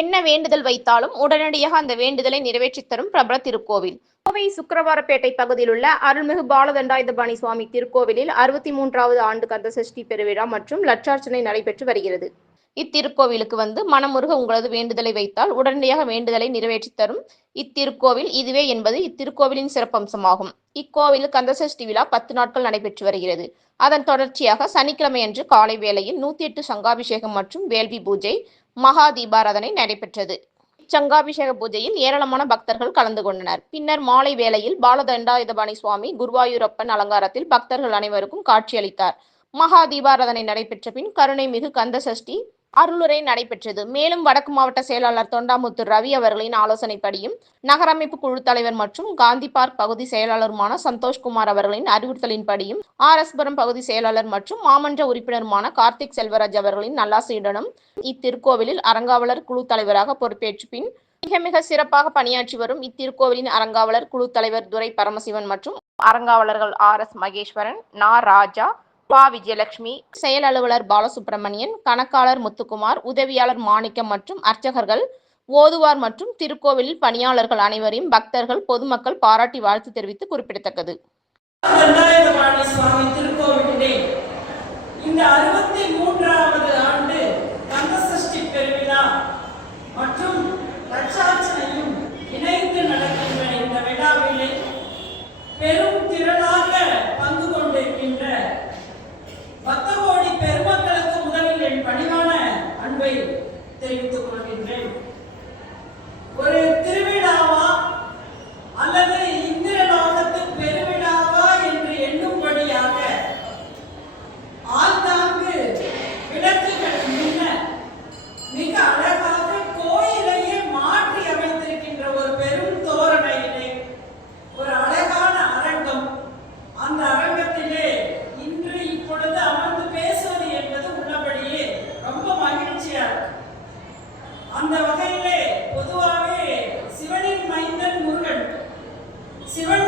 என்ன வேண்டுதல் வைத்தாலும் உடனடியாக அந்த வேண்டுதலை நிறைவேற்றி தரும் பிரபல திருக்கோவில். கோவை சுக்கரவாரப்பேட்டை பகுதியில் உள்ள அருள்மிகு பாலதண்டாயுதபாணி சுவாமி திருக்கோவிலில் அறுபத்தி மூன்றாவது ஆண்டு கந்த சஷ்டி பெருவிழா மற்றும் லட்சார்ச்சனை நடைபெற்று வருகிறது. இத்திருக்கோவிலுக்கு வந்து மனமுருக உங்களது வேண்டுதலை வைத்தால் உடனடியாக வேண்டுதலை நிறைவேற்றி தரும் இத்திருக்கோவில் இதுவே என்பது இத்திருக்கோவிலின் சிறப்பம்சமாகும். இக்கோவில் கந்தசஷ்டி விழா பத்து நாட்கள் நடைபெற்று வருகிறது. அதன் தொடர்ச்சியாக சனிக்கிழமையன்று காலை வேளையில் நூத்தி எட்டு சங்காபிஷேகம் மற்றும் வேள்வி பூஜை மகா தீபாராதனை நடைபெற்றது. சங்காபிஷேக பூஜையில் ஏராளமான பக்தர்கள் கலந்து கொண்டனர். பின்னர் மாலை வேளையில் பாலதண்டாயுதபாணி சுவாமி குருவாயூரப்பன் அலங்காரத்தில் பக்தர்கள் அனைவருக்கும் காட்சியளித்தார். மகா தீபாராதனை நடைபெற்ற பின் கருணை மிகு கந்த சஷ்டி அருளுரை நடைபெற்றது. மேலும் வடக்கு மாவட்ட செயலாளர் தொண்டாமுத்து ரவி அவர்களின் ஆலோசனைப்படியும் நகரமைப்பு குழு தலைவர் மற்றும் காந்தி பார்க் பகுதி செயலாளருமான சந்தோஷ்குமார் அவர்களின் அறிவுறுத்தலின்படியும் ஆர் எஸ் பகுதி செயலாளர் மற்றும் மாமன்ற உறுப்பினருமான கார்த்திக் செல்வராஜ் அவர்களின் நல்லாசையுடனும் இத்திருக்கோவிலில் அறங்காவலர் குழு தலைவராக பொறுப்பேற்று பின் மிக மிக சிறப்பாக பணியாற்றி வரும் இத்திருக்கோவிலின் அறங்காவலர் குழு தலைவர் துரை பரமசிவன் மற்றும் அறங்காவலர்கள் ஆர் எஸ் மகேஸ்வரன் நா. ராஜா பா. விஜயலட்சுமி செயல் அலுவலர் பாலசுப்ரமணியன் கணக்காளர் முத்துக்குமார் உதவியாளர் மாணிக்கம் மற்றும் அர்ச்சகர்கள் ஓதுவார் மற்றும் திருக்கோவிலில் பணியாளர்கள் அனைவரையும் பக்தர்கள் பொதுமக்கள் பாராட்டி வாழ்த்து தெரிவித்து குறிப்பிடத்தக்கது. இந்த அறுபத்தி மூன்றாவது ஆண்டு கந்தசஷ்டி பெருவிழா மற்றும் லட்சார்ச்சனையும் இணைந்து நடக்கின்ற இந்த விழாவிலே பெரும் திரளாக அந்த அரங்கத்திலே இன்று இப்பொழுது அமர்ந்து பேசுவது என்பது உள்ளபடியே ரொம்ப மகிழ்ச்சியா இருக்கு. அந்த வகையிலே பொதுவாகவே சிவனின் மைந்தன் முருகன். சிவன்